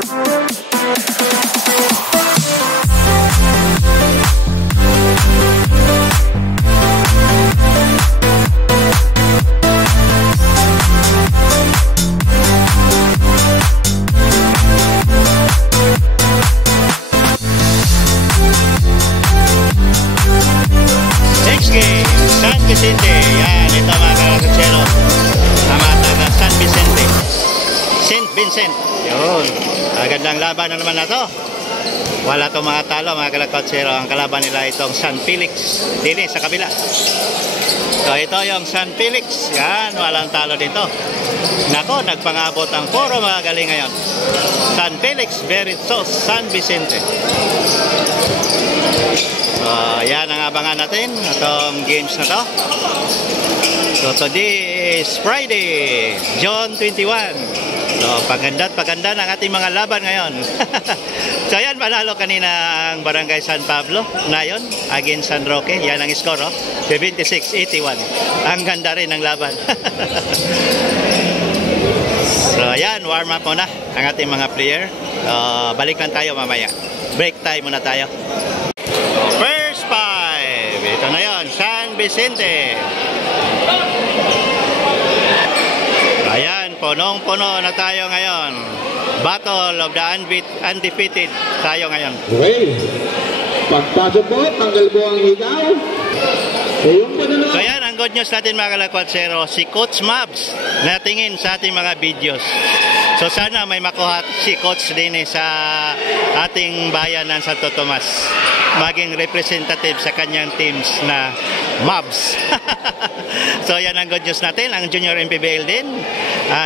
San Vicente. Yan, ito mga kalakotsero. Ang mga taga San Vicente. St. Vincent. Yun. Magandang laban na naman na to. Wala itong mga talo mga kalakotsero. Ang kalaban nila itong San Felix. Dini sa kabila. So ito yung San Felix. Yan, walang talo dito. Nako, nagpangabot ang puro mga galing ngayon. San Felix versus San Vicente. So, yan ang abangan natin itong games na to. So, today is Friday, June 21. So, paganda ng ating mga laban ngayon. So, yan, manalo kanina ang Barangay San Pablo na yun, against San Roque. Yan ang score, 76-81. Ang ganda rin ng laban. So, yan, warm up muna ang ating mga player. Balik lang tayo mamaya. Break time muna tayo. First five. Ito na yon, San Vicente. Ayan, punong-puno na tayo ngayon. Battle of the undefeated tayo ngayon. Okay. Pagpasok po, tanggal po ang higaw. So yan, ang good news natin mga kalakotsero, si Coach Mabs natingin sa ating mga videos. So sana may makuha si Coach din sa ating bayan ng Santo Tomas. Maging representative sa kanyang teams na Mabs. So yan ang good news natin. Ang Junior MPBL din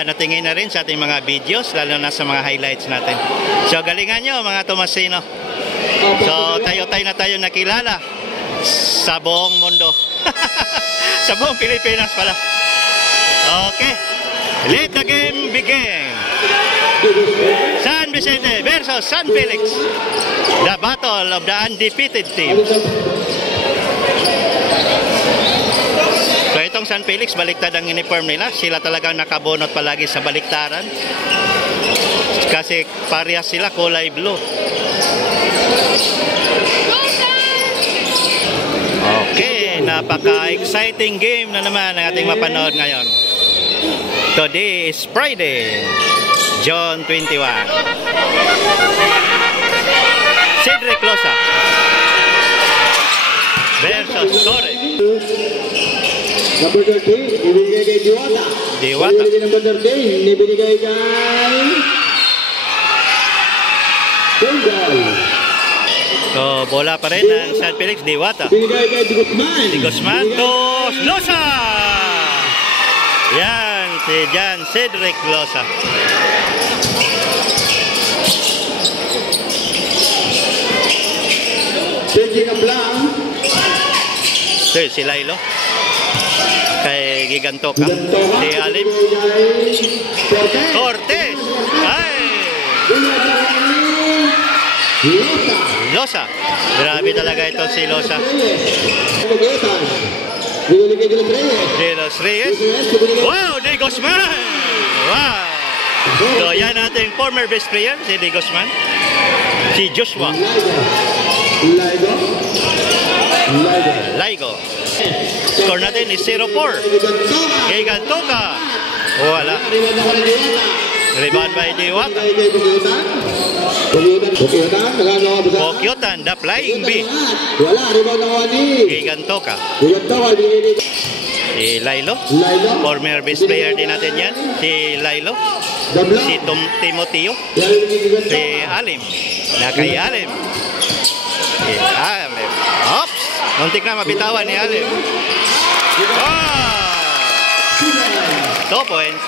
natingin na rin sa ating mga videos, lalo na sa mga highlights natin. So galingan nyo mga Tomasino. So tayo na tayo nakilala sa buong mundo. Sa buong Pilipinas pala. Okay, let the game begin. San Vicente versus San Felix, the battle of the undefeated team. So itong San Felix, baliktad ang uniform nila. Sila talagang nakabunot palagi sa baliktaran kasi parehas sila kulay blue. Okay, napaka-exciting game na naman ang ating mapanood ngayon. Today is Friday, June 21. Cedric Losa versus Torres. Number 13, ibinigay kay Diwata. Diwata. Number 13, ibinigay kay Bengal. So, bola pa rin ng San Felix, Diwata. Ibinigay kay Di Guzman. Di Guzman to Losa. Yan, si Jan Cedric Losa. Changing a blank. So, si Lailo. Kay Gigantoka. Si Alim. Cortez. Ay! Losa. Grabe talaga ito si Losa. De Los Reyes. Wow, De Guzman. Wow. So yan ating former best player, si De Guzman. Si Joshua Laigo. Score natin is 0-4. Gigantoka. Wala. Rebound by Diwata. Bokyotan, the flying bee. Gigantoka. Si Lailo. Former best player din natin yan. Si Lailo. Si Timoteo. Si Alim. Kay Alim. Si Alim. Ops! Muntik na mabitawan ni Alim. Ah! 2 points.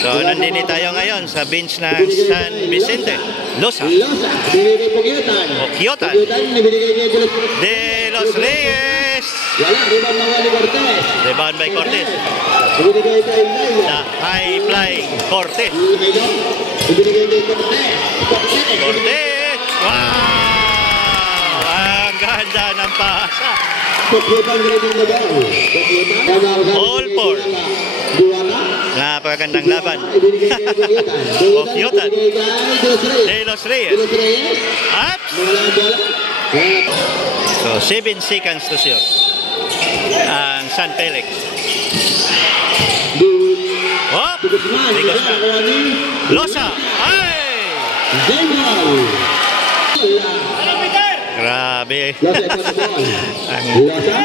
So, nandini tayo ngayon sa bench ng San Vicente. Losa. Bokyotan. De Los Reyes. Rebound by Cortez. The high-flying Cortez. Cortez. Wow! Ang ganda ng pasa. All four. napakagandang laban. Ibinigay kay Bukyotan. Bukyotan. Ibinigay kay De Los Reyes. De Los Reyes. Up! Wala ang bola. So, 7 seconds to shoot. Ang San Felix. Hop! De Guzman. De Guzman. Losa! Ay! Zemal. Grabe. Losa ito sa ball. Ang- Losa.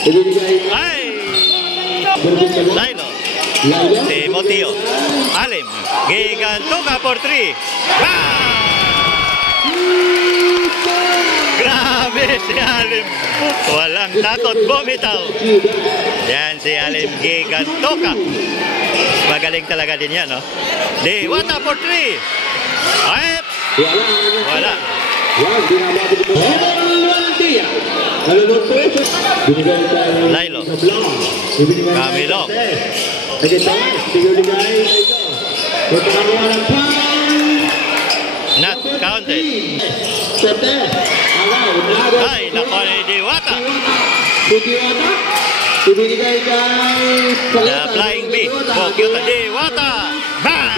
Ibinigay kay Ay! Lilo. Laila. Si Motio. Alim. Gigantoka for 3. Grabe si Alim. Walang takot bumitaw. Yan si Alim Gigantoka. Magaling talaga din yan, no? De Wata for 3. Ay! Wala. Yan, binabati ko. Valentia. Nalulot po ito. Binigay kay Lailo. Sablon. Ibinigay kay Camilo. Cortez. Nagkitaas. Binigay kay Lailo. Pagkakaroon ng foul. Not counted. Cortez. Alaw. Ay, nako ni De Wata. Bukyotan. Ibinigay kay The Flying B. Bukyotan. De Wata. Bang!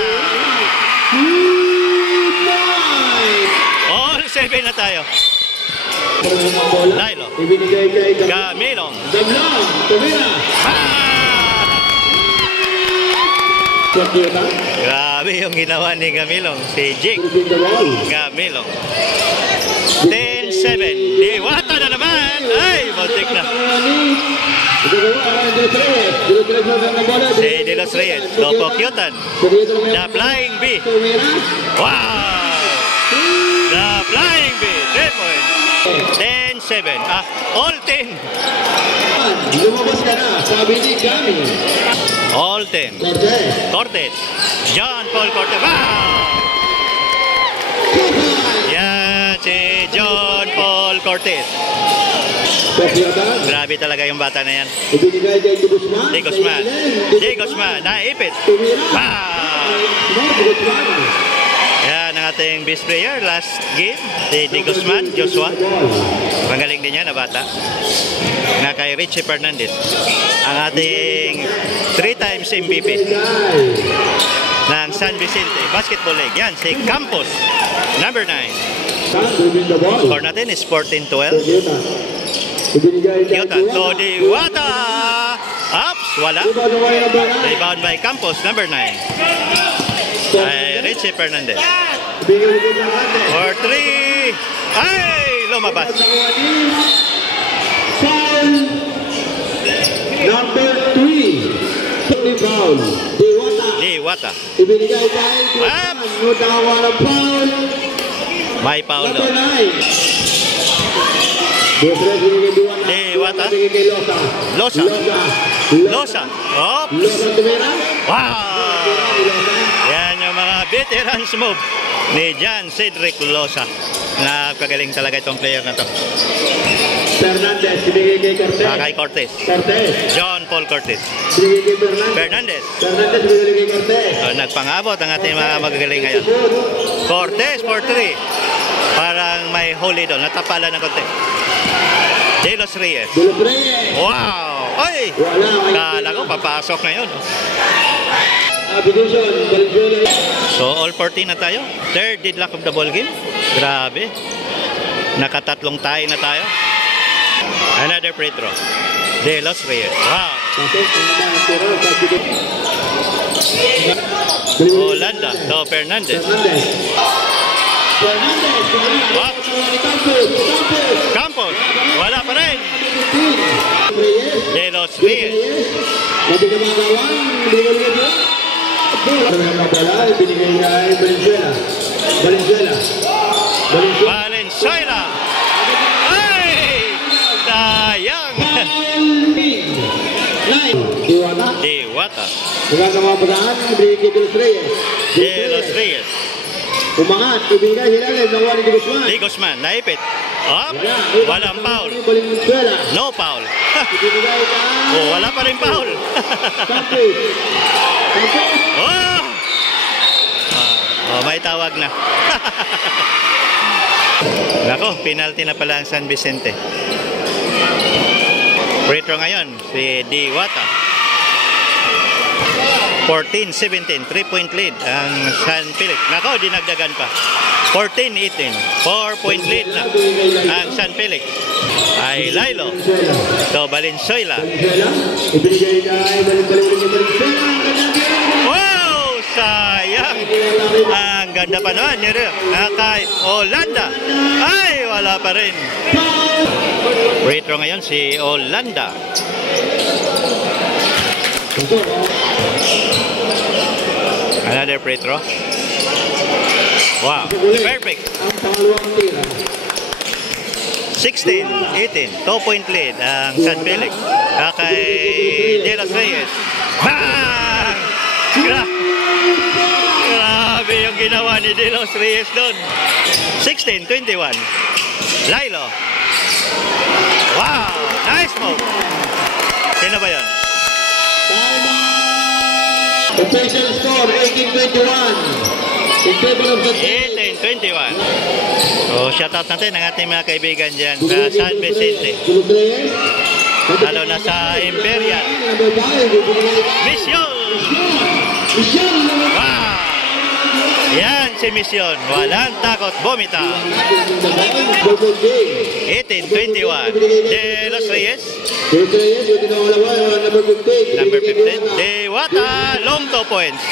All 7 na tayo. Lailo. Ibinigay kay Camilo. Sablon. Tumira. Bukyotan. Grabe yung ginawa ni Camilo. Si Jake Putting the ball. Camilo. 10-7. De Wata na naman. Ay, muntik na. Si De Los Reyes. Bukyotan. The Flying B. Wow! The Flying B. 3 points. 10-7. All 10. Lumabas ka na, sabi ni Gami. All 10. Cortez. Cortez. John Paul Cortez. Wow! Yan si John Paul Cortez. Bukyotan. Grabe talaga yung bata na yan. Ibinigay kay De Guzman. De Guzman. De Guzman. Naipit. Tumira. Wow! De Guzman. Yan ang ating best player last game. Si De Guzman, Joshua. Magaling din yan na bata. Na kay Richie Fernandez. Ang ating 3 times MVP ng San Vicente Basketball League. Yan, si Campos. Number 9. Score natin is 14-12. Ibinigay kay Kyotan to De Wata. Ups, wala. Rebound by Campos, number 9. Ay, Richie Fernandez. For 3. Ay, lumabas. Foul. Number 3. Foul. De Wata. Ibinigay kay Guzman. Nutawa ng foul. May foul Number daw. 9. De Wata. Losa. Losa. Losa. Oops. Losa tumira. Wow! Yan yung mga veterans move ni John Cedric Losa. Napakagaling talaga itong player na to. Fernandez. Binigay kay Cortez. Kay Cortez. Cortez. John Paul Cortez. Binigay kay Fernandez. Fernandez. Fernandez binigay kay Cortez. So, nagpangabot ang ating mga magagaling ngayon. Cortez for 3. Parang may huli doon. Natapalan ng konti. De Los Reyes. De Los Reyes. Wow! Ay! Wala. Kala ko papasok na yun. Abidison. Valenzuela. So, all 14 na tayo. Third deadlock of the ball game. Grabe. Nakatatlong tayo na tayo. Another free throw. De Los Reyes. Wow! Holanda to Fernandez. Wow. Campos. Wala pa rin. De Los Reyes. Valenzuela. Ay! Sayang. De Wata. De Los Reyes. Umangat, ibigay hilalim ng wali de Guzman. De Guzman. Naipit. Up. Walang foul. Valenzuela. No foul. Ibigay ka. Oh, wala pa rin foul. Campos. Oh! May tawag na. Nako, penalty na pala ang San Vicente. Free throw ngayon si De Wata. 14-17, 3-point lead ang San Felix. Nako, dinagdagan pa. 14-18, 4-point lead na ang San Felix. Ay Lilo. So, Valenzuela. Wow! Sayang! Ang ganda pa naman. Kay Olanda. Ay, wala pa rin. Free throw ngayon si Olanda. Another free throw. Wow, perfect. 16-18, 2-point lead ang San Felix. Kay De Los Reyes. Bang! Grabe yung ginawa ni De Los Reyes doon. 16-21. Lilo. Wow, nice move. Sino ba yun? Official score 18-21. 18-21. So, shoutout natin ang ating mga kaibigan dyan sa San Vicente. Lalo na sa Imperial. Mission! Wow! Yan si Mission. Walang takot bumita. 18-21. De Los Reyes. Number 15. Dewata. Long 2 points.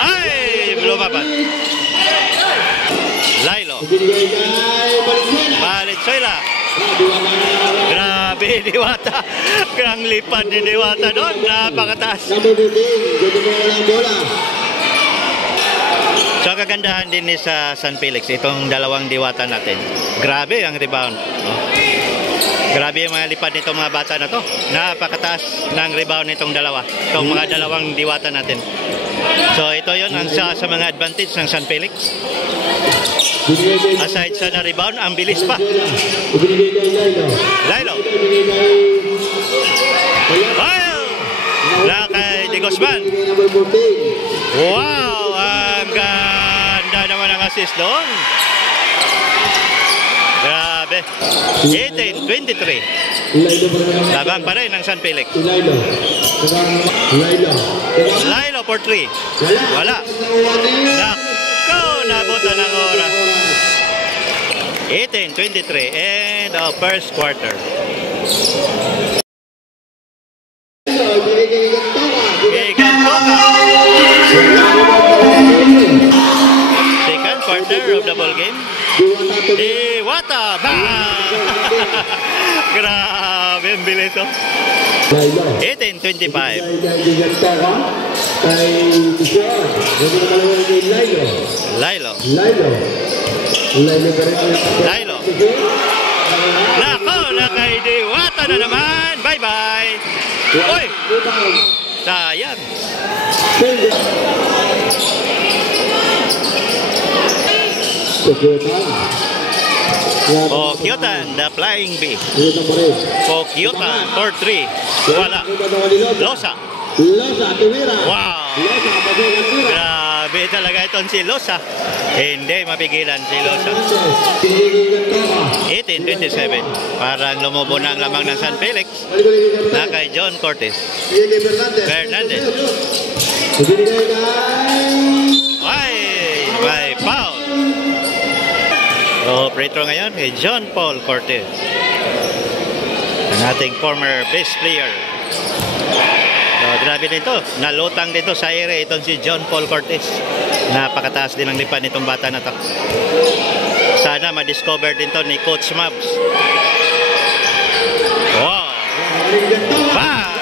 Ay! Lumapat. Lilo. Valenzuela. Grabe, Dewata. Ang lipad ni Dewata doon. Napakataas. So, kagandahan din ni sa San Felix itong dalawang Dewata natin. Grabe ang rebound. Oh. Grabe yung mga lipad nitong mga bata na to. Napakataas ng rebound nitong dalawa. Itong mga dalawang Dewata natin. So, ito yon ang sa mga advantage ng San Felix. Aside sa na-rebound, ang bilis pa. Lilo. Wow! Lakay de Guzman. Wow! Ang ganda naman ang assist doon. Grabe. 18-23. Labang pa rin ng San Felix. Lilo for 3. Wala. Nako, nabutan ng oras. 18-23 and the first quarter. Second quarter of the ball game. Dewata. Grabe, ang bilis oh. 18-25. Lilo. Lilo. Nako, nakay Dewata na naman. Bye-bye. Uy! Sayang. Pokyotan, the flying bee. Pokyotan for 3. Wala. Losa. Wow. Grabe talaga itong si Losa. Hindi mapigilan si Losa. 18-27. Parang lumubo na ang lamang ng San Felix na kay John Cortez. Fernandez. Ay, may foul. So, free throw ngayon kay John Paul Cortez. Ang ating former best player. So, grabe nito. Nalutang dito sa ere itong si John Paul Cortez. Napakataas din ang lipan nitong bata na to. Sana ma-discover din to ni Coach Mabs. Wow! Bang!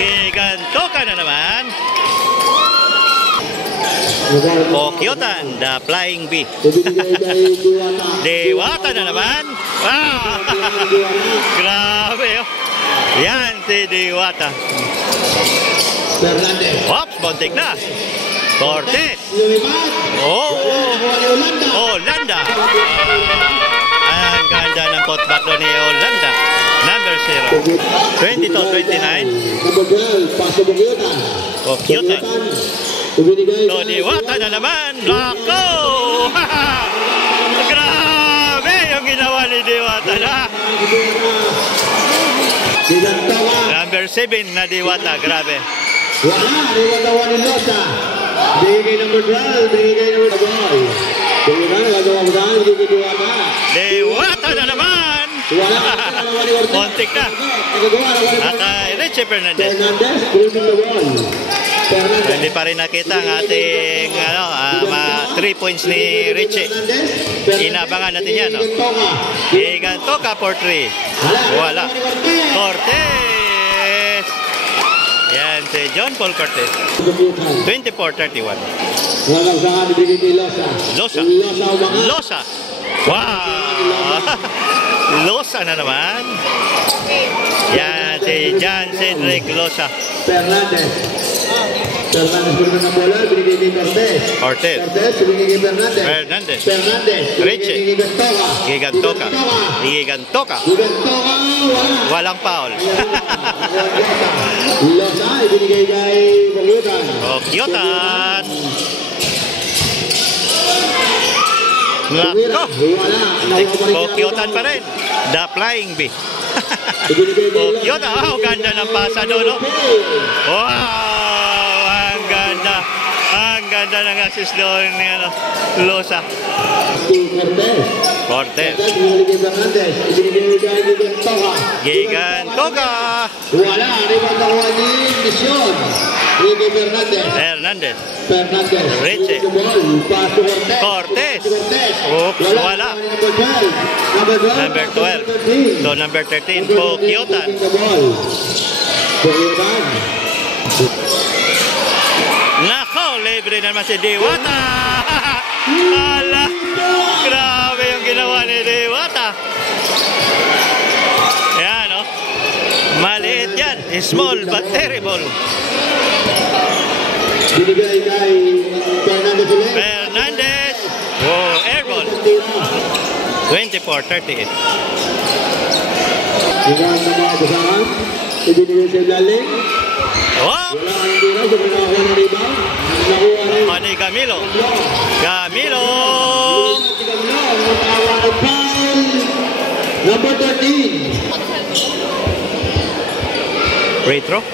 Giganto ka na naman. Pokyotan, the flying bee. Dewata na naman. Ah! Grabe oh. Yan si Dewata. Ops, bontik na. Cortez. Oh, Olanda. Ang ganda ng putback doon ni Olanda. Number 0. 22-29. Pokyotan. So, Dewata na naman. Lako! Grabe yung ginawa ni Dewata na. Number 7 na Dewata. Grabe. Wala, nagagawa ni Losa. Bigay number 12, bigay number 12. Kung yun na, nagagawa mo saan, bigay Diwata. Diwata na naman! Wala, nagagawa ni Ortiz. Kontik na. Nagagawa ni Richie Fernandez. Fernandez, closing the wall. Fernandez. Hindi pa rin nakita ang ating 3 points ni Richie. Inabangan natin yan, no? Gigantoka for 3. Wala. Cortez! Yan si John Paul Cortez. 24-31. Walang saan, bigay ni Losa. Losa. Losa. Wow! Losa na naman. Yan si John Cedric Losa. Fernandez. Fernandez bermain ng bola, binigay kay Cortez. Cortez. Cortez, binigay kay Fernandez. Fernandez. Fernandez. Richie. Gigantoka. Gigantoka. Gigantoka, wala. Walang foul. Losa, ibinigay kay Bogyotan. Bogyotan. Wala. Bogyotan pa rin. The Flying Bee. Bogyotan. Oh, ganda ng pasa doon, no? Wow! Ang ganda. Ang ganda ng assist doon ni Losa. Cortez. Gigantoka. Wala, rebound nakuha ni Mission. Ricky Fernandez. Fernandez. Richie. Cortez. Oops, wala. Number 12. So, number 13, Bogyotan. Nako, libre naman si Diwata. Hala, grabe yung ginawa ni Diwata. Yan, oh. Maliit yan. Small but terrible. Binigay kay Fernandez ulit. Fernandez. Oh, airball. 24-38. Hinggang sa mga kasama, ibinigay sa ilalim. Oh! Wala ang tira, so nakakuha ng rebound. Nakuha rin. Mani Camilo. Camilo. Number 13. Free throw.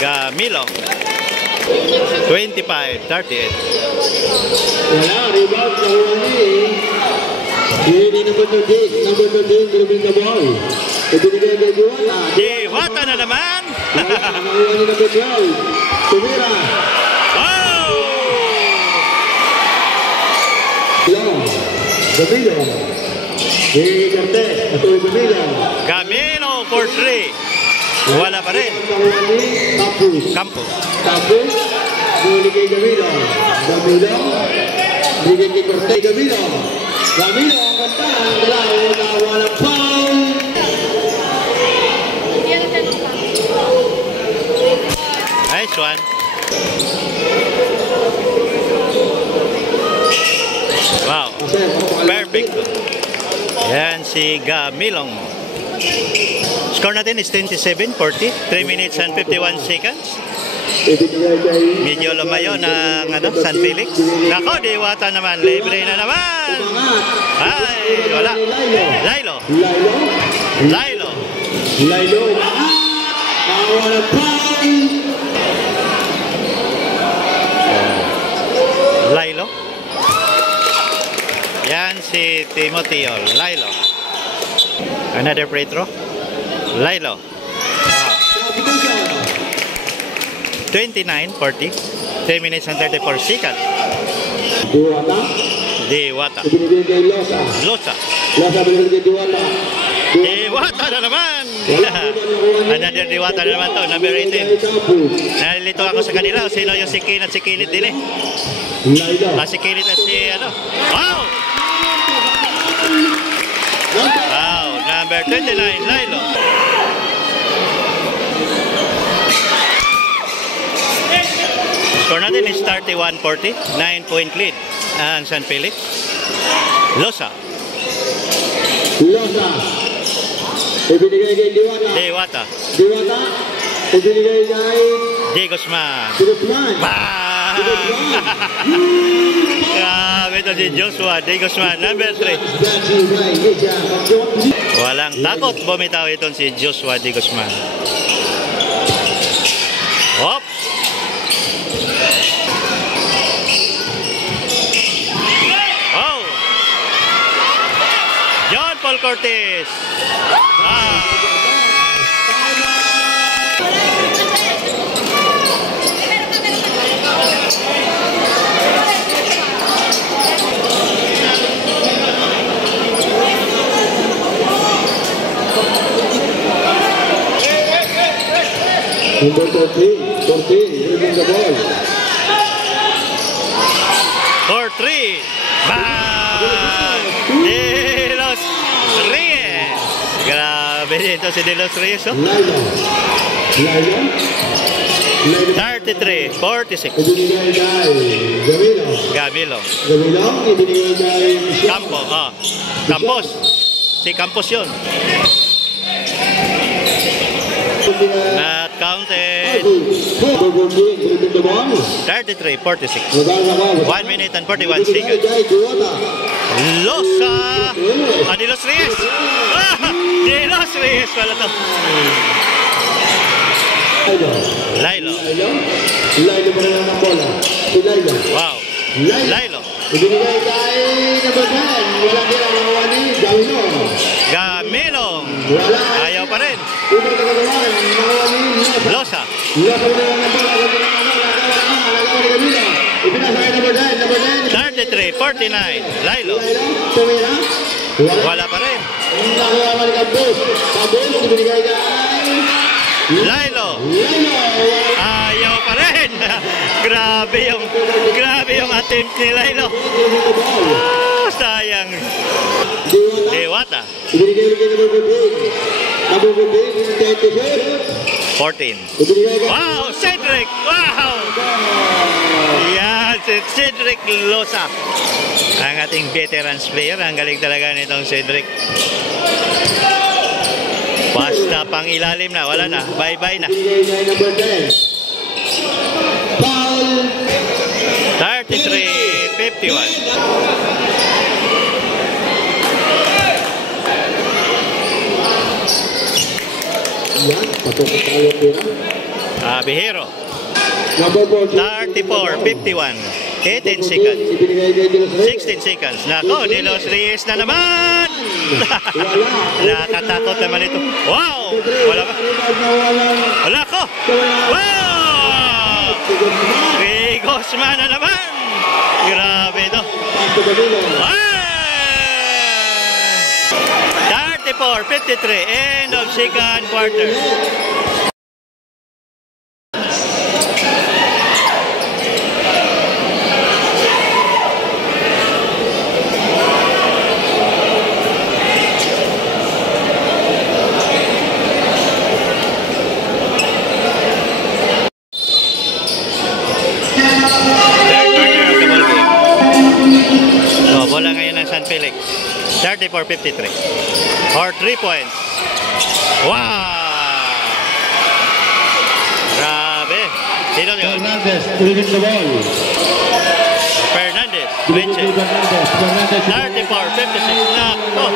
Camilo. 25-38. Wala, rebound nakuha ni. Hindi number 13. Number 13, dribbling the ball. Ibinigay kay Diwata. Diwata na naman. Nakuha ni number 12. Tumira. Oh! Camilo. Hey, Cortez. Ito Camilo. Camilo for 3. Wala pa rin. Nakuha ni Campos. Campos. Campos. Buli kay Camilo. Camilo. Bigay kay Cortez. Camilo. Camilo, ang ganda. Ang galaw. Nakakuha ng foul. Nice one. Wow. Perfect. Yan si Gamilong. Score natin is 27-40. 3 minutes and 51 seconds. Medyo lumayo ng San Felix. Nako, Diwata naman. Libre na naman. Ay, wala. Lailo. Lailo. Lailo. Nakakuha ng foul. Lailo. Yan si Timoteo. Lailo. Another free throw. Lailo. Wow. 29-40. 10 minutes and 34 seconds. Diwata. Diwata. Ibinigay kay Losa. Losa. Losa binigay kay Diwata. Diwata na naman. Another Diwata na naman to. Number 18. Nalilito ako sa kanila. Sino yung si Kinit? Si Kinit din eh. Si Kinit at si ano. Wow! Wow, number 29, Lailo. Score natin is 31-40. 9-point lead. Ang San Felix. Losa. Losa. Ibinigay kay Diwata. Diwata. Diwata. Ibinigay kay J. Guzman. Guzman. Bang! Grabe ito si Joshua J. Guzman, number 3. Walang takot bumitaw itong si Joshua J. Guzman. Hop. Oh. John Paul Cortez. Number 14, dribbling the ball. For 3. Bang! De Los Reyes. Grabe dito si De Los Reyes. Oh. Laila. 33-46. Ibinigay kay Gamilo. Ibinigay kay Campo. Campos. Si Campos yun. Not counted. 33-46. 1 minute and 41 seconds. Losa. De Los Reyes. De Los Reyes pala to. Lailo. Lailo pa rin ang bola. Si Lailo. Wow. Lailo. Ibinigay kay number 10. Wala din ang mga ni Gamilo. Gamilo. Wala. Ayaw pa rin. Ibang nagagawan. Mga ni Losa. Losa pa rin ang bola. Nagawa ni Gamilo. Ibinasa kay number 10. 33-49. Lailo. Tumira. Wala pa rin. Nagawa ni Campos. Campos. Ibinigay kay Lailo. Ayaw pa rin. Grabe yung attempt ni Lailo. Sayang. Dewata. 14. Wow, Cedric. Wow. Yan, Cedric Losa. Ang ating veterans player. Ang galing talaga nitong Cedric. Basta pang ilalim na, wala na, bye-bye na. 33-51. Bihero. 34-51. 18 seconds. 16 seconds. Nako, De Los Reyes na naman! Nakatakot naman ito. Wow! Wala ba? Wala ko! Wow! Ray Guzman na naman! Grabe ito. 34-53. End of second quarter. Bola ngayon ng San Felix. 34-53. Or 3 points. Wow! Grabe. Sino yun? Fernandez, leading the ball. Fernandez. 34-56. Na. Oh.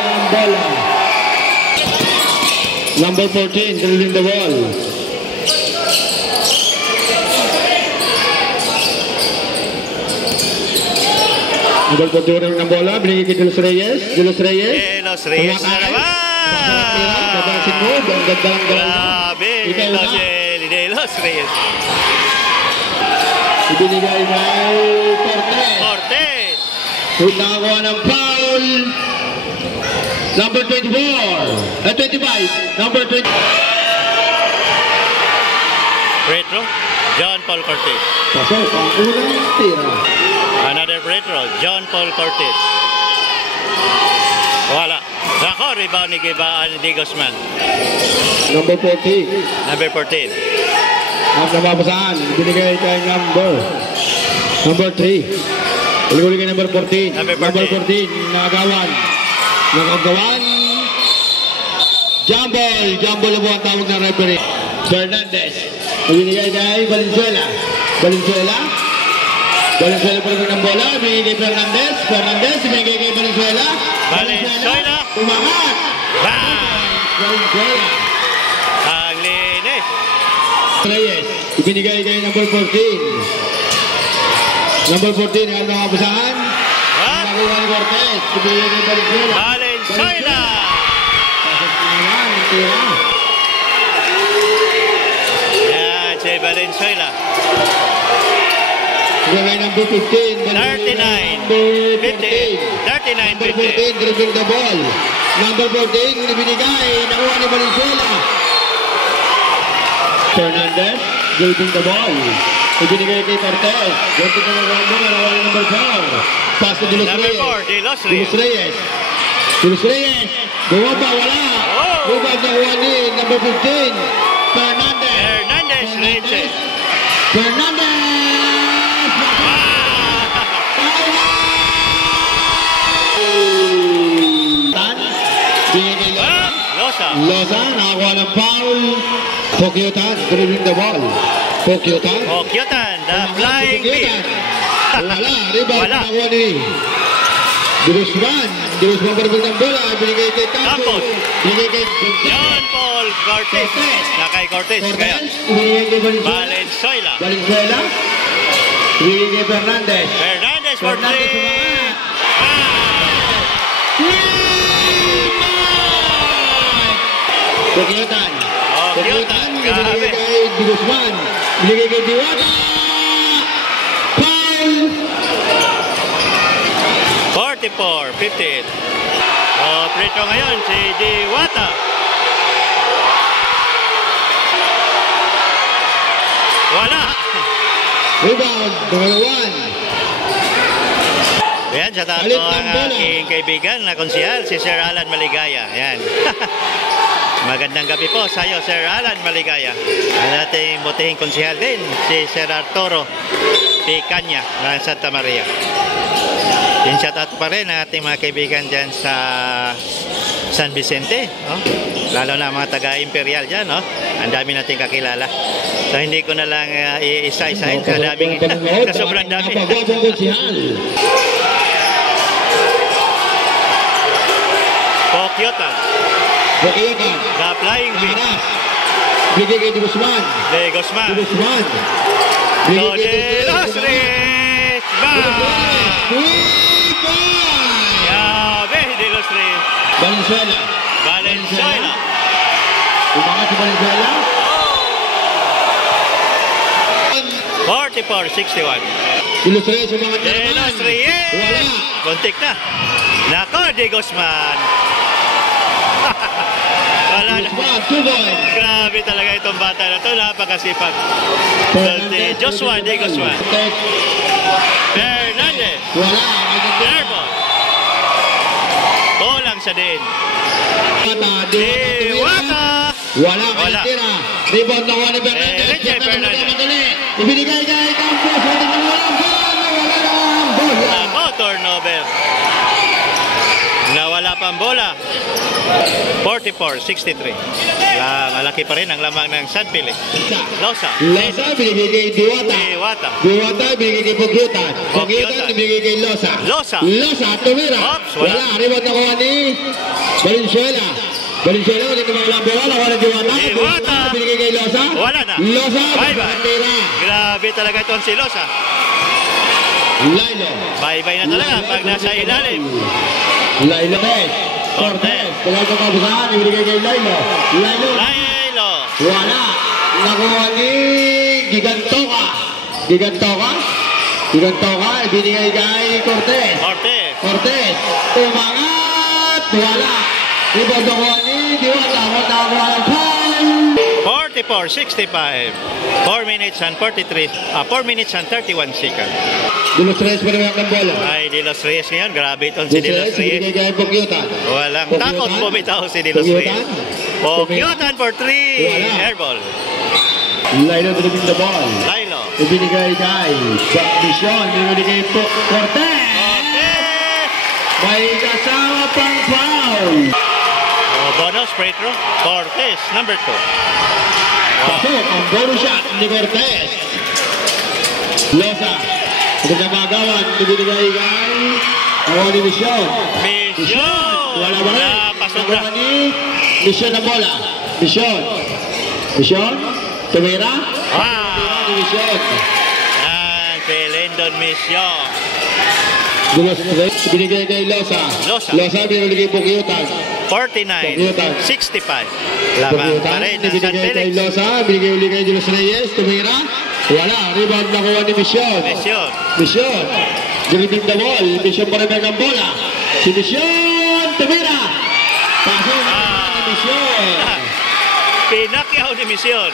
Number 14, leading the ball. Number 14 ng bola, binigay kay De Los Reyes. De Los Reyes. De Los Reyes na naman. Grabe. De Los Reyes. Ibinigay kay Cortez. Nakakuha ng foul. Number 24. 25. Number 20. Retro. John Paul Cortez. Pasok ang unang tira. Another retro, John Paul Cortez. Wala. Nako, rebound ni De Guzman. Number 14. Number 14. Ang nababasaan, binigay kay number 3. Ulit kay number 14. Number 14, nakagawan. Jumble po ang tawag ng referee. Fernandez. Binigay kay Valenzuela pa rin ng bola, binigay kay Fernandez, binigay kay Valenzuela, Tumangat! Valenzuela, Ang linis! Reyes, ibinigay kay number 14. Number 14, ang nakabasahan. Nakuha ni Cortez, ibinigay kay Valenzuela. Valenzuela! Pasok naman, tira. Yan, si Valenzuela. Ibinigay number 15. 39, 50. 39, Number 14, dribbling the ball. Number 14, ibinigay, nakuha ni Valenzuela. Fernandez, dribbling the ball. Ibinigay kay Cortez. Ganti ka nakuha mo, nakuha ni number 4. Pass to De Los Number Reyes. 4, De Los Reyes. De Los Reyes. Bumaba, wala. Bumaba nakuha ni number 15. Fernandez. Hernandez, Reyes. Fernandez. Losa. Losa, nakakuha ng foul. Pokyotan, dribbling the ball. Pokyotan. Pokyotan, the flying fish. Wala, rebound Wala. nakakuha ni Dirusman. Dirusman dribbling ng bola. Binigay kay Campos. Binigay kay John Paul Cortez. Nakay Cortez ngayon. Binigay kay Valenzuela. Valenzuela. Binigay kay Fernandez. Fernandez for Fernandez three. sumakat. Pokyotan. Pokyotan, grabe. Binigay kay Dirusman. Binigay kay Diwata. Foul. 44, 58. Preto ngayon si Diwata. Wala. Rebound, number 1. Ayan, sa tato Palit ng ang bola. aking kaibigan na konsihal, si Sir Alan Maligaya. Ayan. Magandang gabi po sa iyo, Sir Alan Maligaya. Ang ating butihing konsihal din, si Sir Arturo Picanya ng Santa Maria. Yung shoutout pa rin ang ating mga kaibigan dyan sa San Vicente, no? Lalo na mga taga-imperial dyan, no? Ang dami nating kakilala. So hindi ko na lang isa-isahin sa daming sa sobrang dami. Napagwapong konsihal. Pokyotan, Pokyotan. the flying fish. Aras. Binigay kay Dirusman. De Guzman. Dirusman. So, De Los Reyes. Yabe, De Los Reyes. Valenzuela. Valenzuela. Umangat si Valenzuela. 44-61. De Los Reyes umangat na De naman. Los Reyes. Wala. Buntik na. Nako, De Guzman. Wala na. Dirusman, 2 points. Grabe talaga itong bata na ito. Napakasipag. Si Joshua De Guzman. Fernandez. Wala. Airball. Kulang sa din. Diwata. Wala kay tira. Rebound na ni Fernandez. Richie Fernandez. Ibinigay kay Campos. Wala na ang bola. Nako, turnover. Nawala pa ang bola. 44-63. Malaki pa rin ang lamang ng San Felipe. Losa. Losa, binigay kay Diwata. Diwata. Diwata, binigay kay Pokyotan. Pokyotan, binigay kay Losa. Losa. Losa, tumira. Oops, wala. Wala. Rebound na kuha ni Valenzuela. Valenzuela, wala na mga bola. Wala na Diwata. Diwata. Binigay kay Losa. Wala na. Losa, Bye-bye. tira. Grabe talaga itong si Losa. Lilo. Bye-bye na talaga pag nasa ilalim. Lilo Cortez. Kaya ito kabusahan, ibinigay kay Lilo. Lilo. Lailo. Wala. Nakuha ni Gigantoka. Gigantoka. Gigantoka, ibinigay kay Cortez. Cortez. Cortez. Umangat. Wala. Ibang nakuha ni Diwata. Wala nakuha ng foul. 44-65. 4 minutes and 31 seconds. De Los Reyes pa naman ang bola. Ay, De Los Reyes ngayon. Grabe itong si De Los ibinigay Reyes. kay Pokyotan. Walang Pokyotan. takot bumitaw si De Los Reyes. Pokyotan for 3. Wala. Airball. Lilo dribbling the ball. Lailo. Ibinigay kay Mission. Ibinigay kay Cortez. Cortez. May kasama pang foul. Bonus free throw. Cortez, number 2. Pasok ang bonus shot ni Cortez. Losa. Ito na magawan. Ibinigay kay Awani Mission. Mission. Wala ba rin? Napasobra. Mission ang bola. Mission. Tumira. Wow! Division. Yan, Pelendon Mission. Binigay kay Losa. Losa. Losa, binigay po Kiyutan. 49-65. Lamang pa rin ang San Binigay kay Felix. Losa, binigay uli kay Dilos Reyes. Tumira. Wala. Rebound nakuha ni Mission. Mission. Mission. Dribling the ball. Mission pa rin ang bola. Si Mission. Tumira. Pasok ni Mission. Pinakyaw ni Mission.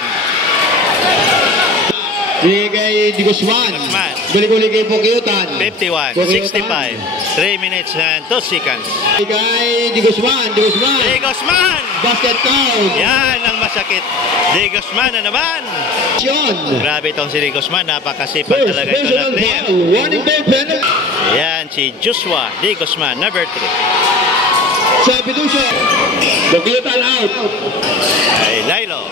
Binigay Di Guzman. Guzman. Balik uli kay Pukiyutan. 51-65. 3 minutes and 2 seconds. Binigay Di Guzman. Di Guzman. De Guzman! Basket count. Yan ang masakit. De Guzman na naman. Mission. Grabe itong si De Guzman. Napakasipag talaga ito na player. Warning ball penalty. Yan si Joshua De Guzman, number 3. Substitution. Pukiyutan out. Ay, Lilo.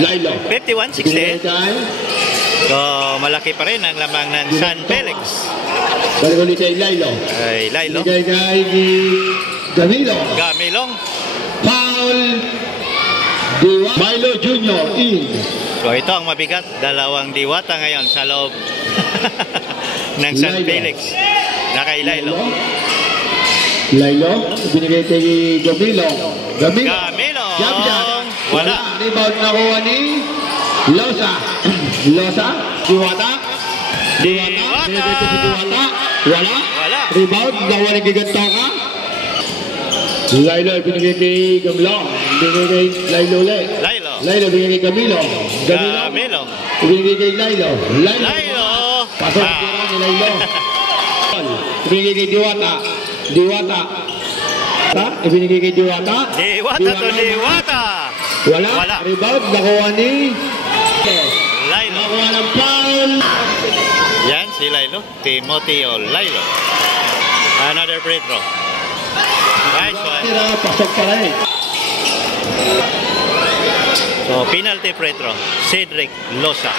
Lilo. 51-60. So, malaki pa rin ang lamang ng San Felix. Balik ulit kay Lilo. Ay, Lilo. Binigay kay Gamilo. Gamilong. Foul. Diwa. Milo Jr. in. So, ito ang mabigat. Dalawang diwata ngayon sa loob ng San Lilo. Felix. Na kay Lilo. Lilo. Binigay kay Gamilo. Gamilo. Gamilo. Jump shot. Wala. Rebound nakuha ni Losa. Losa. Diwata. Diwata. Binigay ko si Diwata. Wala. Wala. Rebound. Nakuha ni Gigantoka. Lilo. Binigay kay Gamilong. Binigay kay Lilo ulit. Lilo. Lilo. Binigay kay Gamilo. Gamilo. Binigay kay Lilo. Lilo. Pasok ang tira ni Lilo. Binigay kay Diwata. Diwata. Ibinigay kay Diwata. Diwata to Diwata. Wala. Wala. Rebound. Nakuha ni Lilo. nakuha ng foul. Yan si Lilo. Timoteo Lilo. Another free throw. Nice one. Tira. Pasok pa rin. So, penalty free throw. Cedric Losa.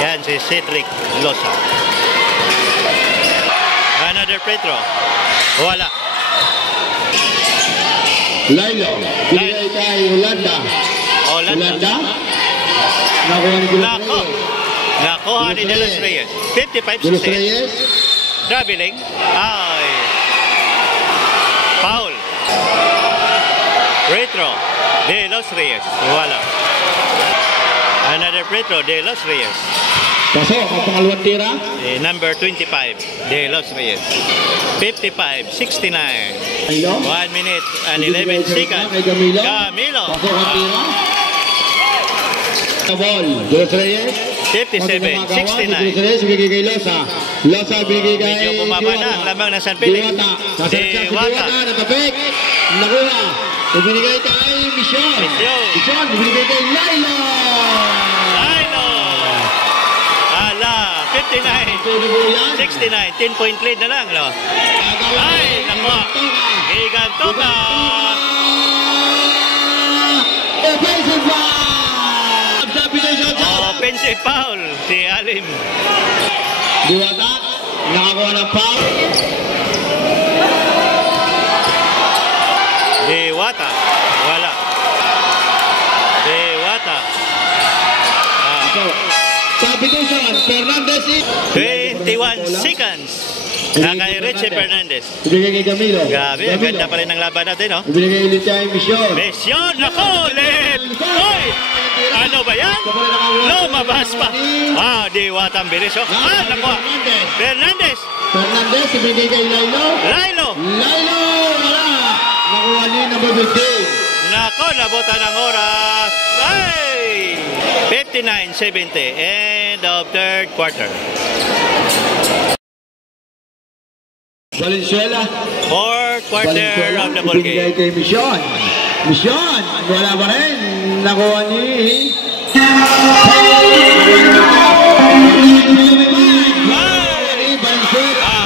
Yan si Cedric Losa. Another free throw. Wala. Lilo. Binigay kay Holanda. Holanda. Nakuha ni Dilos Nako. Reyes. Nakuha ni Dilos Reyes. Dilos 55-60. Reyes. Traveling. Ay. Foul. Free throw. De Los Reyes. Wala. Another free throw. De Los Reyes. Pasok ang pangalawang tira. Number 25. De Los Reyes. 55-69. Lilo. 1 minute and 11 seconds. Kay Gamilo. Gamilo. Pasok ang tira. The ball. Dilos Reyes. 57-69. Dilos Reyes. Binigay kay Losa. Losa binigay kay Medyo bumaba na ang lamang ng San Felix. Diwata. Sasalita si Diwata. Natapik. Nakuha. Ibinigay kay Mission. Mission. Ibinigay kay Lilo. Lilo. Ala. 59-69. 10-point lead na lang. Lo. Ay, nakuha. Gigantoka. Offensive foul. Substitution shot. Offensive foul. Si Alim. Diwata. Nakakuha ng foul. Diwata. Wala. Diwata. Substitution. Fernandez. 21 seconds. Na kay Richie Fernandez. Ibinigay kay Gamilo. Grabe, ang ganda pa rin ng laban natin, no? Ibinigay ulit kay Mission. Mission, ako, ulit! Hoy! Ano ba yan? Lumabas pa. Ah, Diwata ang bilis, oh. Ah, nakuha. Fernandez. Fernandez, ibinigay kay Lilo. Lilo. Lilo! Wala! Nakuha niya number 15. Nako, nabutan ng oras. Ay! 59-70. End of third quarter. Valenzuela. Fourth quarter of the ball Ibinigay game. kay Mission. Mission! Wala pa rin. Nakuha ni... Valenzuela.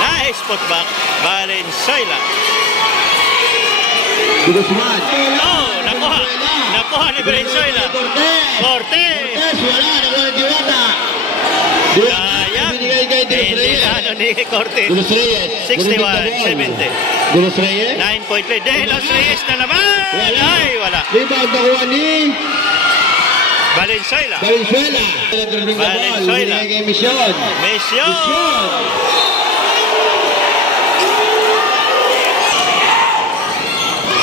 Nice putback. Valenzuela. Guzman. Oh, nakuha. Nakuha ni Valenzuela. Cortez. Wala. Nakuha ni Diwata. Sayang. Ibinigay kay Dilos Hindi Reyes. na ano ni Cortez. Dilos Reyes. 61-70. Dilos Reyes. 9-point lead. De Los Reyes na naman. Wala. Ay, wala. Rebound nakuha ni Valenzuela. Valenzuela. Valenzuela. Binigay kay Mission. Mission.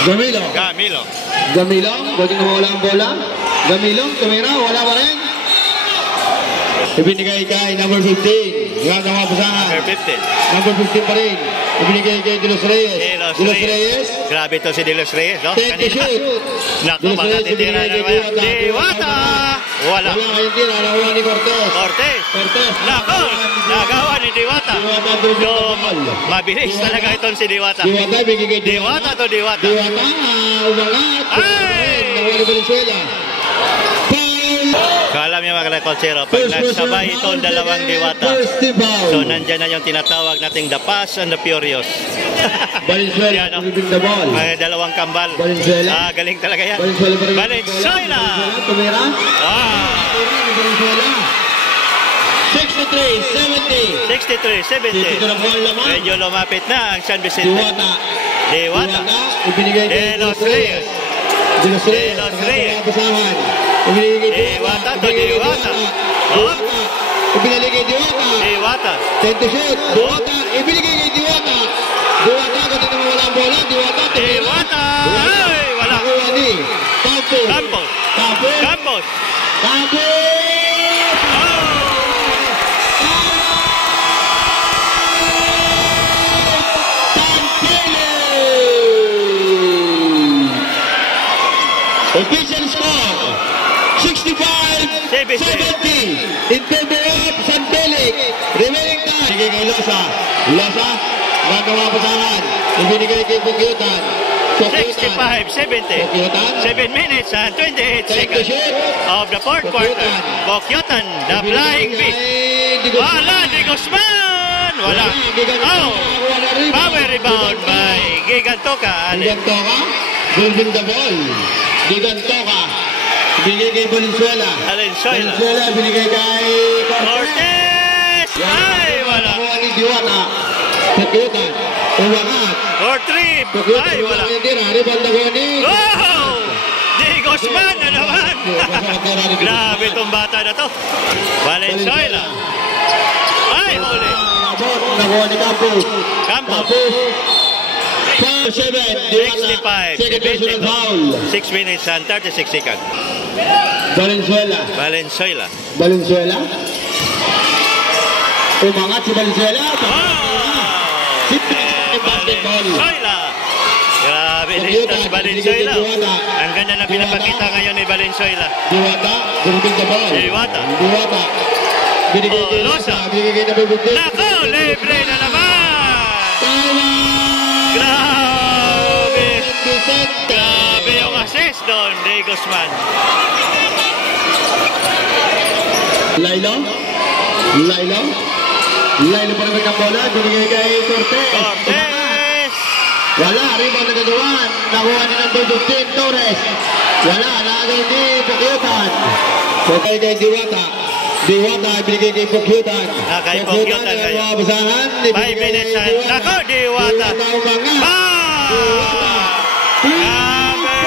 Gamilo. Camilo. Gamilong, buti na wala ang bola. Gamilong, tumira, wala pa rin. Ibinigay kay number 15. Yan ang mga pasahan. Number 15. Number 15 pa rin. Ibinigay kay De Los Reyes. De Los Reyes. Grabe to si De Los Reyes, no? Take the shoot. Naku, mga titira na naman. Diwata! Wala. Wala kayong tira. Nakuha ni Cortez. Cortez. Cortez. Naku, nagawa ni Diwata. Diwata, dribble So, the ball. mabilis talaga itong si Diwata. Diwata, ibigay kay Diwata to Diwata. Diwata, umangat. Ay! Nakuha ni Valenzuela. So, alam niyo mga kalakonsero, pag nagsabay itong dalawang Diwata, so nandyan na yung tinatawag nating the Fast and the Furious. Valenzuela, Yan, no? dribble the ball. Mga dalawang kambal. Valenzuela. Galing talaga yan. Valenzuela pa rin. Valenzuela! Tumira. Ah! Valenzuela. 63-70. 63-70. Dito na po ang laman. Medyo lumapit na ang San Vicente. Diwata. Diwata. Ibinigay kay De Los Reyes. De Los Reyes. De Los Reyes. Pasahan. Ibinigay kay Diwata to Diwata. Oh. Ibinigay kay Diwata. Diwata. Tend to shoot. Diwata. Ibinigay kay Diwata. Diwata. Kung hindi naman wala ang bola. Diwata. Diwata. Ay, wala. Nakuha ni Campos. Campos. Campos. Campos. Campos. Official score 65-70 in favor of San Felix. Remaining time. Ibinigay kay Losa. Losa, nagawa pasahan. Ibinigay kay Pukyutan. 65-70. Pukyutan. 7 minutes and 28 Take the seconds shoot. of the fourth quarter. Bokyutan, the flying beat. Wala, Di Guzman! Wala. Oh, power rebound by Gigantoka. Gigantoka. Moving the ball. Gigantoka. Binigay kay Valenzuela. Valenzuela. Valenzuela binigay kay Cortez! Ay, wala. Nakuha ni Diwata. Pukyutan. Umangat. For 3. Ay, wala. Rebound na kuha ni... Wow! Di Guzman na naman. Grabe itong bata na to. Valenzuela. Ay, huli. Nakuha ni Campos. Campos. 4-7. Diwata. 65. Second personal foul. 6 minutes and 36 seconds. Valenzuela. Valenzuela. Valenzuela. Umangat si Valenzuela. Basketball. Valenzuela. Grabe dito si Valenzuela. Ang ganda na pinapakita ngayon ni Valenzuela. Diwata. Duruting the ball. Diwata. Diwata. Binigay kay Losa. Binigay kay number 15. Nako, libre na naman. Tama! Grabe. Vicente. Grabe yung assist doon, Di Guzman. Lailo. Lailo. Lailo pa naman ang bola. Binigay kay Cortez. Cortez. Wala. Rebound na gagawan. Nakuha ni number 15, Torres. Wala. Nagay ni Pukyutan. Okay kay Diwata. Diwata. Binigay kay Pukyutan. Kay Pukyutan ngayon. Basahan. 5 minutes and... Nako, Diwata. Number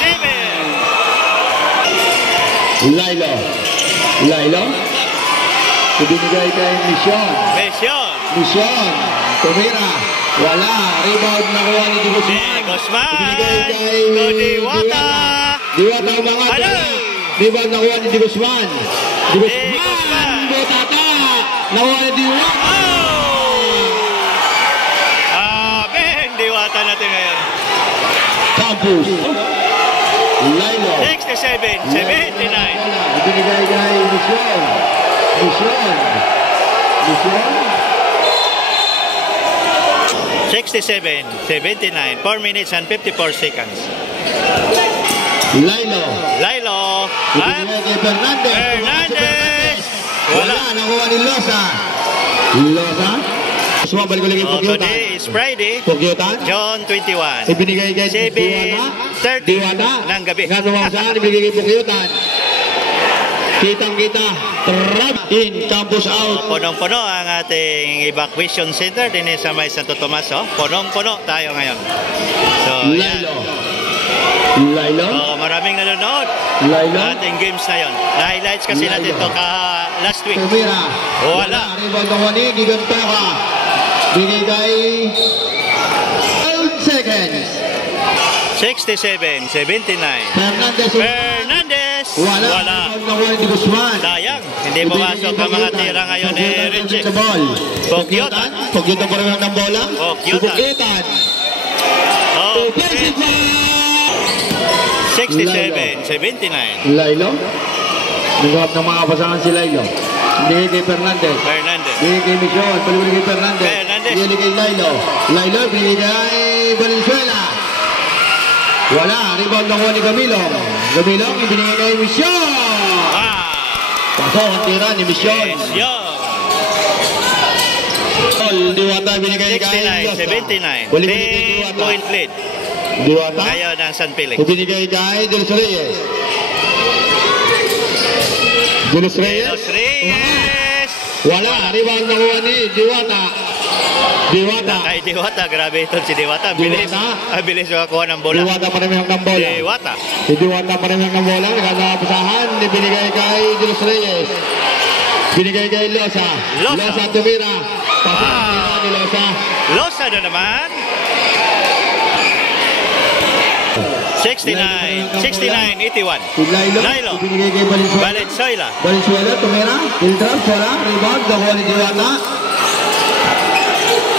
7. Lailo. Lailo. Ibinigay kay Mission. Mission. Mission. Tumira. Wala. Rebound nakuha ni Di Di Guzman. Guzman. Ibinigay kay To Diwata. Diwata umangat. Hello. Rebound nakuha ni Di Guzman. Di Guzman. Guzman. Botata. Nakuha ni Diwata. Ben, Diwata natin ngayon. Campus. Lailo. 67, 79. Ibinigay kay Mission. Mission. Mission. 67, 79, 4 minutes and 54 seconds. Lailo. Lailo. Ibinigay kay Fernandez. Fernandez. Wala. Nakuha ni Losa. Losa. Sumabalik ko lagi Pukyutan. Today is Friday, Pukyutan. June 21. Ibinigay kay 7:30 Diwata. ng gabi. Nga naman saan, ibinigay kay Pukyutan. Kitang-kita. Trap in. Campus out. Punong-puno ang ating evacuation center din sa may Santo Tomas. Oh. Punong-puno tayo ngayon. So, yan. Lailo. Lailo. So, maraming nanonood Lailo. sa ating games na yon. Na-highlights kasi natin to last week. Tumira. Wala. Rebound ng Wani. Giganto ka. Bigay kay 12 seconds. 67, 79. Fernandez. Fernandez. Wala. Rebound ng Wani di Guzman. Sayang. Hindi pumasok ang mga tira ngayon ni Richie. Pogyotan. Pogyotan pa rin ng bola. Pogyotan. Offensive foul. 67, 79. Lailo. Nagawap ng mga pasangan si Lailo. Hindi kay Fernandez. Fernandez. Hindi kay Mission. Palibuli kay Fernandez. Fernandez. Hindi kay Lailo. Lailo, binigay kay Valenzuela. Wala. Rebound ng ni Camilo. Camilo, binigay kay Mission. Pasok ang tira ni Mission. Diwata binigay kay 69, 79. Wali binigay kay Diwata. 10-point lead. Diwata. Ngayon ang San Felix. Binigay kay De Los Reyes. De Los Reyes. Los Reyes. Wala. Rebound nakuha ni Diwata. Diwata. Ay, Diwata. Grabe ito si Diwata. Bilis. Diwata. Bilis makakuha ng bola. Diwata pa rin ng bola. Diwata. Si Diwata pa rin ng bola. Nagkakapasahan. Binigay kay De Los Reyes. Binigay kay Losa. Losa tumira. Pasok ni Losa. Losa na naman. 69, 81. Lailo. Lailo. Binigay kay Valenzuela. Valenzuela. Valenzuela tumira. Filtrap. Wala. Rebound. Nakuha ni Diwata.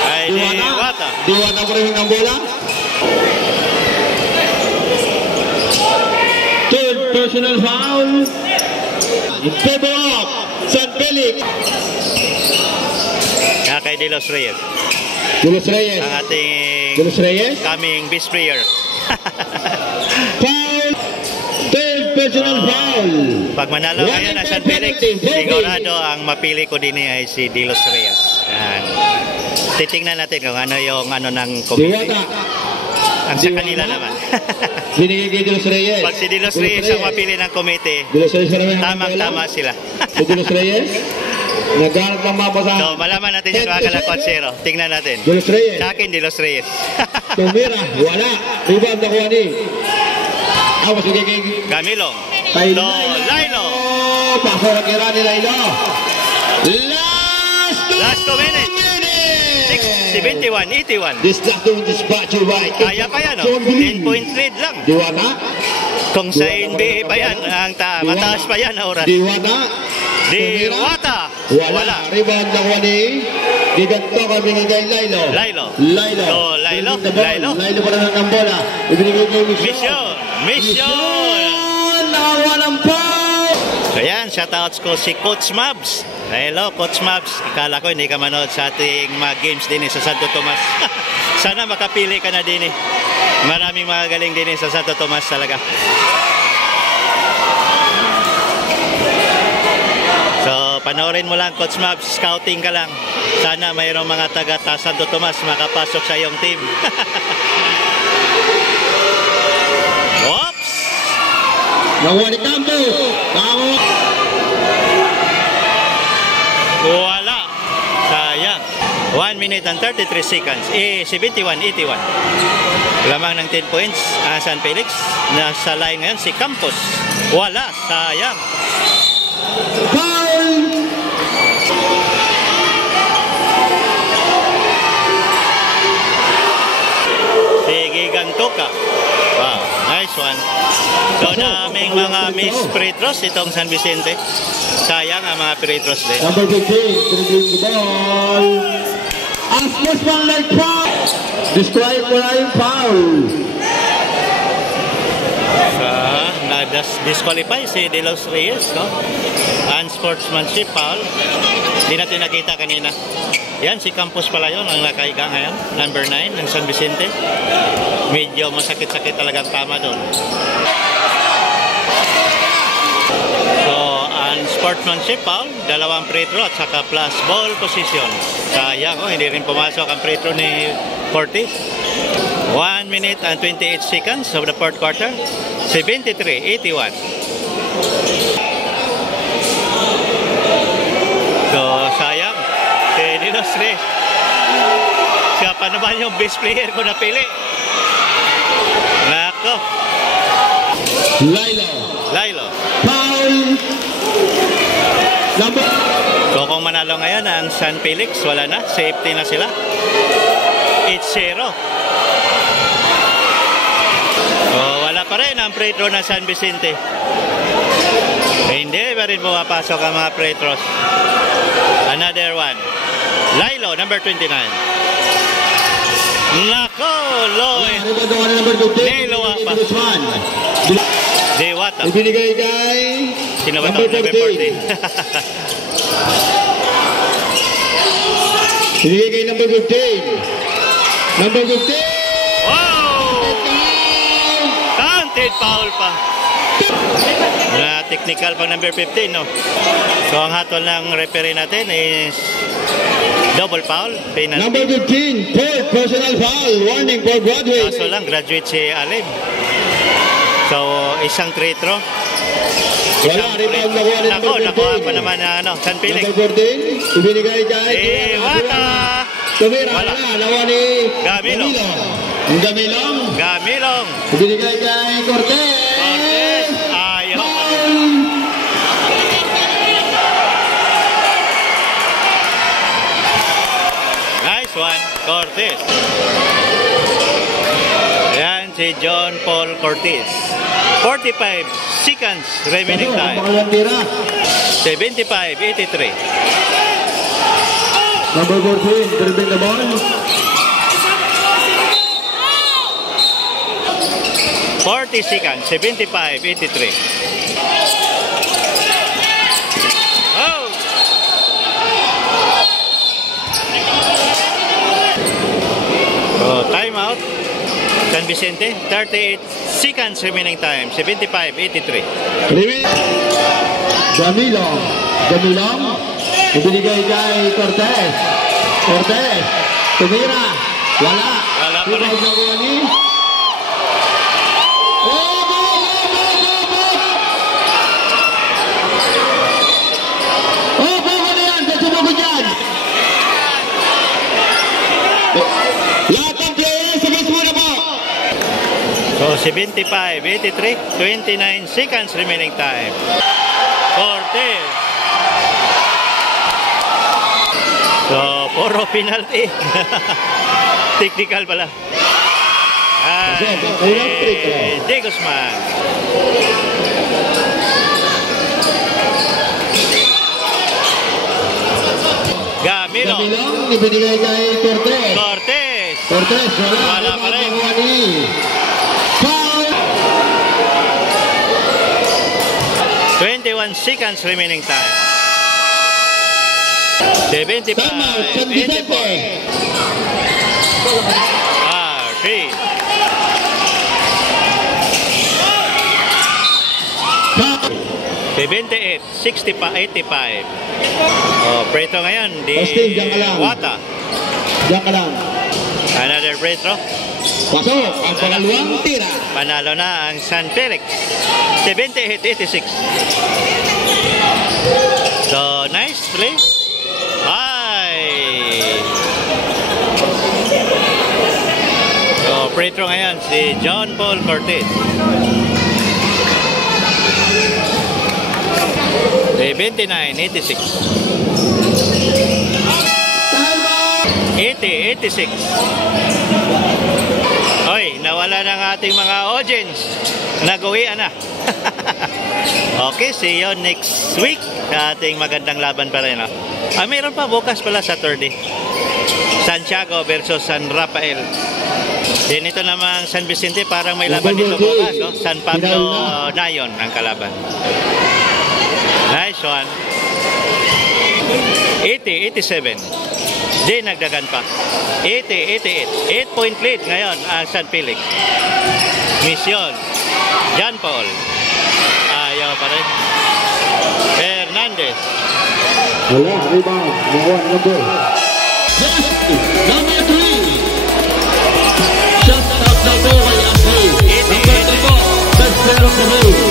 Ay, Diwata. Diwata pa rin ng bola. Third personal foul. In favor of San Felix. Kay De Los Reyes. De Los Reyes. Ang ating De Los Reyes. coming best player. Foul. Third personal foul. Pag manalo ngayon ang San Felix, sigurado ang mapili ko din ay si De Los Reyes. Yan. Titingnan natin kung ano yung ano ng committee. Diwata. Ang sa kanila naman. Binigay kay De Los Reyes. Pag si De Los Reyes ang mapili ng committee, De Los Reyes marami ang tamang-tama sila. Si De Los Reyes. Naghanap ng mga pasahan. So, malaman natin yung mga kalakwat-zero. Tingnan natin. De Los Reyes. Sa akin, De Los Reyes. Tumira. Wala. Rebound nakuha ni. Awas bigay kay Camilo. Lailo. Lailo. Pasok ang tira ni Lailo. Last 2 minutes. 71, 81. This last one dispatch by. Kaya pa yan, oh. 10-point lead lang. Diwata. Kung sa NBA pa yan, mataas pa yan na oras. Diwata. Diwata. Wala. Rebound nakuha ni. Giganto kami kay Lailo. Lailo. Lailo. Oh, Lailo. Lailo. Lailo pa rin ng bola. Ibinigay kay Mission. Mission. Nakuha ng foul. So yan, shoutouts ko si Coach Mabs. Hello, Coach Mabs. Akala ko hindi ka manood sa ating mga games din sa Santo Tomas. Sana makapili ka na din. Maraming mga galing din sa Santo Tomas talaga. So, panoorin mo lang, Coach Mabs. Scouting ka lang. Sana mayroong mga taga Santo Tomas makapasok sa iyong team. Oops! Nakuha ni Campo. Wala. Sayang. 1 minute and 33 seconds. 71-81. Lamang ng 10 points. San Felix. Nasa line ngayon si Campos. Wala. Sayang. Foul. Si Gigantoka. Wow. Nice one. So, daming mga miss free throws itong San Vicente. Sayang ang mga free throws din. Number 15, dribbling the ball. Asmus one leg foul. Describe wala yung foul. Na-disqualify si De Los Reyes, no? Unsportsmanship foul. Hindi natin nakita kanina. Yan, si Campos pala yun, ang nakaiga ngayon. Number 9 ng San Vicente. Medyo masakit-sakit talagang tama doon. So, unsportsmanship foul, 2 free throw at saka plus ball position. Sayang, hindi rin pumasok ang free throw ni Fortis. 1 minute and 28 seconds of the fourth quarter. 73-81. So, sayang. Si De Los Reyes. Siya pa naman yung best player ko napili. Nako. Lilo. Foul. Number. So kung manalo ngayon ang San Felix, wala na. Safety na sila. 8-0. So wala pa rin ang free throw ng San Vicente. Hindi pa rin pumapasok ang mga free throws. Another one. Lilo, number 29. Nako, low. Niluwa pa. Dewata. Ibinigay kay Sino ba ito? Number 14. Ibinigay kay number 15. Number 15. Wow! Counted foul pa. Na technical pang number 15, no? So ang hatol ng referee natin is double foul, penalty. Number 15, third personal foul. Warning for Broadway. Kaso lang, graduate si Alim. So, isang free throw. Wala, rebound nakuha ni number 15. Nakuha pa naman na San Felix. Number 14, ibinigay kay Wata. Tumira, wala. Nakuha ni Gamilong. Ibinigay kay Cortez. Ayaw. Nice one, Cortez. Yan si John Paul Cortez. 45 seconds remaining time. 75-83. Number 14, dribbling the ball. 40 seconds, 75-83. Oh! So, time out. San Vicente, 38 seconds remaining time, 75-83. Gamilong. Ibinigay kay Cortez. Tumira. Wala pa rin. So 75-83, 29 seconds remaining time. Cortez. So puro penalty. Technical pala. De Guzman. Gamilong. Ibinigay kay Cortez. Wala pa rin. 21 seconds remaining time. 75-84. RP. $78, 85. Oh, preto ngayon di Wata. Diyan ka lang. Another preto. Pasok ang pangalawang tira. Panalo na ang San Felix. 78-86. So, nice play. So, free throw ngayon si John Paul Cortez. 79-86. 80-86. Oy, nawala ng ating mga audience. Nag-uwian na. Okay, see you next week. Ating magandang laban pa rin. Mayroon pa bukas pala Saturday. Santiago versus San Rafael. Then ito namang San Vicente, parang may laban dito bukas. No? San Pablo Nayon ang kalaban. Nice one. 80-87. Di nagdagan pa. 80-88. 8-point lead ngayon ang San Felix. Mission. John Paul. Ayaw pa rin. Hernandez. Wala, rebound. Number 3. Shot out the goal by Ashley. Number 2. Best player of the game.